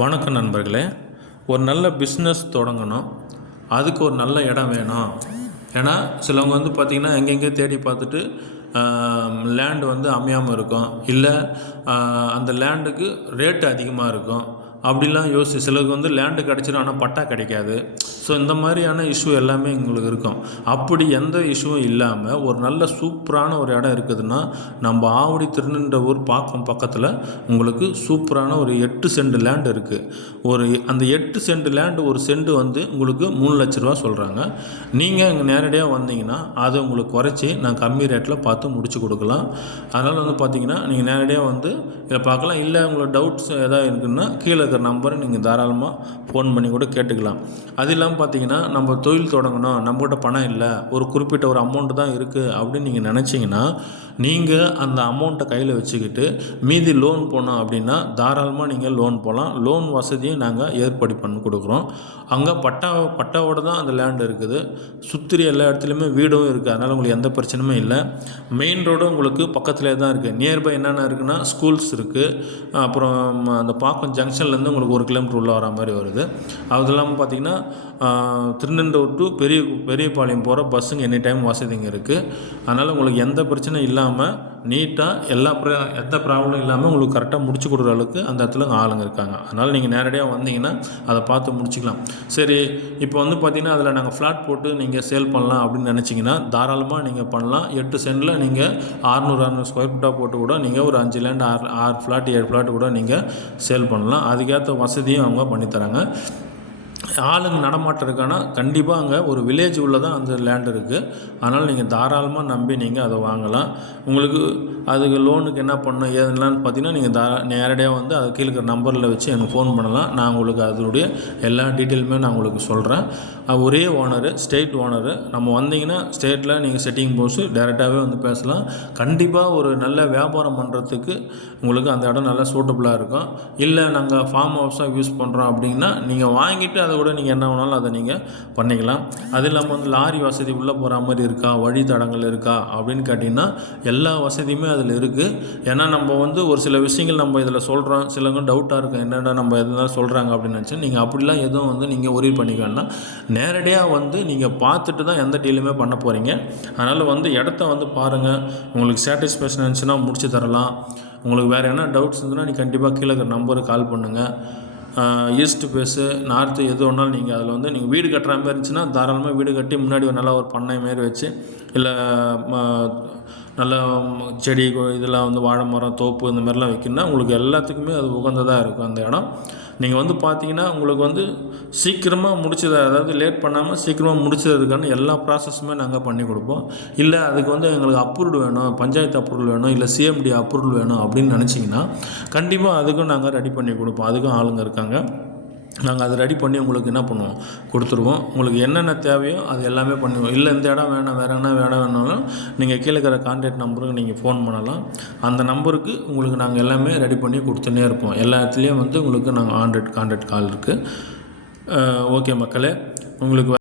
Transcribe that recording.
வணக்கம் நண்பர்களே. ஒரு நல்ல பிஸ்னஸ் தொடங்கணும், அதுக்கு ஒரு நல்ல இடம் வேணும். ஏன்னா சிலவங்க பார்த்திங்கன்னா எங்கெங்கே தேடி பார்த்துட்டு லேண்டு அமையாமல் இருக்கும், இல்லை அந்த லேண்டுக்கு ரேட்டு அதிகமாக இருக்கும். அப்படிலாம் சிலருக்கு லேண்டு கிடச்சிடும், ஆனால் பட்டா கிடைக்காது. ஸோ இந்த மாதிரியான இஷ்யூ எல்லாமே எங்களுக்கு இருக்கும். அப்படி எந்த இஷ்யூவும் இல்லாமல் ஒரு நல்ல சூப்பரான ஒரு இடம் இருக்குதுன்னா, நம்ம ஆவடி திருநின்றவூர் பாக்கம் பக்கத்தில் உங்களுக்கு சூப்பரான ஒரு 8 சென்ட் லேண்டு இருக்குது. அந்த 8 சென்ட் லேண்டு ஒரு சென்ட் உங்களுக்கு 3 லட்ச ரூபா சொல்கிறாங்க. நீங்கள் இங்கே நேரடியாக வந்தீங்கன்னா அதை உங்களுக்கு குறைச்சி நான் கம்மி ரேட்டில் பார்த்து முடிச்சு கொடுக்கலாம். அதனால் பார்த்திங்கன்னா நீங்கள் நேரடியாக இதை பார்க்கலாம். இல்லை உங்களுக்கு டவுட்ஸ் எதாவது இருக்குன்னா கீழே இருக்கிற நம்பரை நீங்கள் தாராளமாக ஃபோன் பண்ணி கூட கேட்டுக்கலாம். அது இல்லாமல் பார்த்திங்கன்னா நம்ம தொழில் தொடங்கணும், நம்மகிட்ட பணம் இல்லை, ஒரு குறிப்பிட்ட ஒரு அமௌண்ட்டு தான் இருக்குது அப்படின்னு நீங்கள் நினச்சிங்கன்னா, நீங்கள் அந்த அமௌண்ட்டை கையில் வச்சுக்கிட்டு மீதி லோன் போனோம் அப்படின்னா தாராளமாக நீங்கள் லோன் போகலாம். லோன் வசதியும் நாங்கள் ஏற்பாடு பண்ணி கொடுக்குறோம். அங்கே பட்டாவோடு தான் அந்த லேண்டு இருக்குது. சுற்றி எல்லா இடத்துலையுமே வீடும் இருக்குது. அதனால் உங்களுக்கு எந்த பிரச்சனையுமே இல்லை. மெயின் ரோடும் உங்களுக்கு பக்கத்துலேயே தான் இருக்குது. நியர்பை என்னென்ன இருக்குன்னா ஸ்கூல்ஸ் இருக்குது. அப்புறம் அந்த பாக்கம் ஜங்ஷன்லேருந்து உங்களுக்கு 1 கிலோமீட்டர் உள்ளே வர மாதிரி வருது. அது இல்லாமல் பார்த்திங்கன்னா திருநெல்வேலி டு பெரியபாளையம் போகிற பஸ்ஸுங்க எனி டைம் வசதிங்க இருக்குது. அதனால் உங்களுக்கு எந்த பிரச்சனையும் இல்லாமல் நீட்டாக எந்த ப்ராப்ளம் இல்லாமல் உங்களுக்கு கரெக்டாக முடிச்சு கொடுக்குற அளவுக்கு அந்த இடத்துல ஆளுங்க இருக்காங்க. அதனால் நீங்கள் நேரடியாக வந்தீங்கன்னா அதை பார்த்து முடிச்சுக்கலாம். சரி, இப்போ பார்த்திங்கன்னா அதில் நாங்கள் ஃப்ளாட் போட்டு நீங்கள் சேல் பண்ணலாம் அப்படின்னு நினச்சிங்கன்னா தாராளமாக நீங்கள் பண்ணலாம். 8 சென்டில் நீங்கள் 600 ஸ்கொயர் ஃபீட்டாக போட்டு கூட நீங்கள் ஒரு 5 லேண்ட் 6 ஃப்ளாட் 7 ஃப்ளாட் கூட நீங்கள் சேல் பண்ணலாம். அதுக்கேற்ற வசதியும் அவங்க பண்ணித்தராங்க. ஆளுங்க நடமாட்டம் இருக்கானா கண்டிப்பாக அங்கே ஒரு வில்லேஜ் உள்ள தான் அந்த லேண்ட் இருக்குது. அதனால் நீங்கள் தாராளமாக நம்பி நீங்கள் அதை வாங்கலாம். உங்களுக்கு அதுக்கு லோனுக்கு என்ன பண்ணணும் ஏதுலான்னு பார்த்தீங்கன்னா நீங்கள் நேரடியாக அது கீழே இருக்கிற நம்பரில் வச்சு எனக்கு ஃபோன் பண்ணலாம். நான் உங்களுக்கு அதனுடைய எல்லா டீட்டெயிலுமே நான் உங்களுக்கு சொல்கிறேன். ஒரே ஓனரு, ஸ்டேட் ஓனரு. நம்ம வந்தீங்கன்னா ஸ்டேட்டில் நீங்கள் செட்டிங் போட்டு டைரெக்டாகவே பேசலாம். கண்டிப்பாக ஒரு நல்ல வியாபாரம் பண்ணுறதுக்கு உங்களுக்கு அந்த இடம் நல்லா சூட்டபுளாக இருக்கும். இல்லை நாங்கள் ஃபார்ம் ஹவுஸாக யூஸ் பண்ணுறோம் அப்படின்னா நீங்கள் வாங்கிட்டு அதை கூட நீங்கள் என்ன வேணாலும் அதை நீங்கள் பண்ணிக்கலாம். அது இல்லாமல் லாரி வசதி உள்ளே போகிற மாதிரி இருக்கா, வழித்தடங்கள் இருக்கா அப்படின்னு கேட்டிங்கன்னா எல்லா வசதியுமே அதில் இருக்குது. ஏன்னா நம்ம ஒரு சில விஷயங்கள் நம்ம இதில் சொல்கிறோம், சிலவங்க டவுட்டாக இருக்கும் என்னென்னா நம்ம எதுனா சொல்கிறாங்க அப்படின்னு நினச்சி நீங்கள் அப்படிலாம் எதுவும் நீங்கள் ஒரே பண்ணிக்க வேண்டாம். நேரடியாக நீங்கள் பார்த்துட்டு தான் எந்த டீலுமே பண்ண போகிறீங்க. அதனால் இடத்த பாருங்கள். உங்களுக்கு சாட்டிஸ்ஃபேக்ஷன் இருந்துச்சுன்னா முடிச்சு தரலாம். உங்களுக்கு வேறு என்ன டவுட்ஸ் இருந்ததுன்னா நீங்கள் கண்டிப்பாக கீழே இருக்கிற நம்பருக்கு கால் பண்ணுங்கள். ஈஸ்ட் ஃபேஸு நார்த்து எது ஒன்றாலும் நீங்கள் அதில் நீங்கள் வீடு கட்டுற மாதிரி இருந்துச்சுன்னா தாராளமாக வீடு கட்டி முன்னாடி நல்லா ஒரு பண்ணை மாரி வச்சு, இல்லை நல்ல செடி இதெல்லாம் வாழை மரம் தோப்பு இந்த மாதிரிலாம் வைக்கணும்னா உங்களுக்கு எல்லாத்துக்குமே அது உகந்ததாக இருக்கும் அந்த இடம். நீங்கள் பார்த்தீங்கன்னா உங்களுக்கு சீக்கிரமாக முடிச்சதை, அதாவது லேட் பண்ணாமல் சீக்கிரமாக முடிச்சதுக்கான எல்லா ப்ராசஸுமே நாங்கள் பண்ணி கொடுப்போம். இல்லை அதுக்கு எங்களுக்கு அப்ரூவ்டு வேணும், பஞ்சாயத்து அப்ரூவல் வேணும், இல்லை சிஎம்டி அப்ரூவல் வேணும் அப்படின்னு நினச்சிங்கன்னா கண்டிப்பாக அதுக்கும் நாங்கள் ரெடி பண்ணி கொடுப்போம். அதுக்கும் ஆளுங்க இருக்காங்க. நாங்கள் அதை ரெடி பண்ணி உங்களுக்கு என்ன பண்ணுவோம், கொடுத்துருவோம். உங்களுக்கு என்னென்ன தேவையோ அது எல்லாமே பண்ணுவோம். இல்லை இந்த இடம் வேணாம், வேறு என்ன இடம் வேணாலும் நீங்கள் கீழே இருக்கிற கான்டாக்ட் நம்பருக்கு நீங்கள் ஃபோன் பண்ணலாம். அந்த நம்பருக்கு உங்களுக்கு நாங்கள் எல்லாமே ரெடி பண்ணி கொடுத்துன்னே இருப்போம். எல்லா இடத்துலையும் உங்களுக்கு நாங்கள் கான்டாக்ட் கால் இருக்குது. ஓகே மக்களே, உங்களுக்கு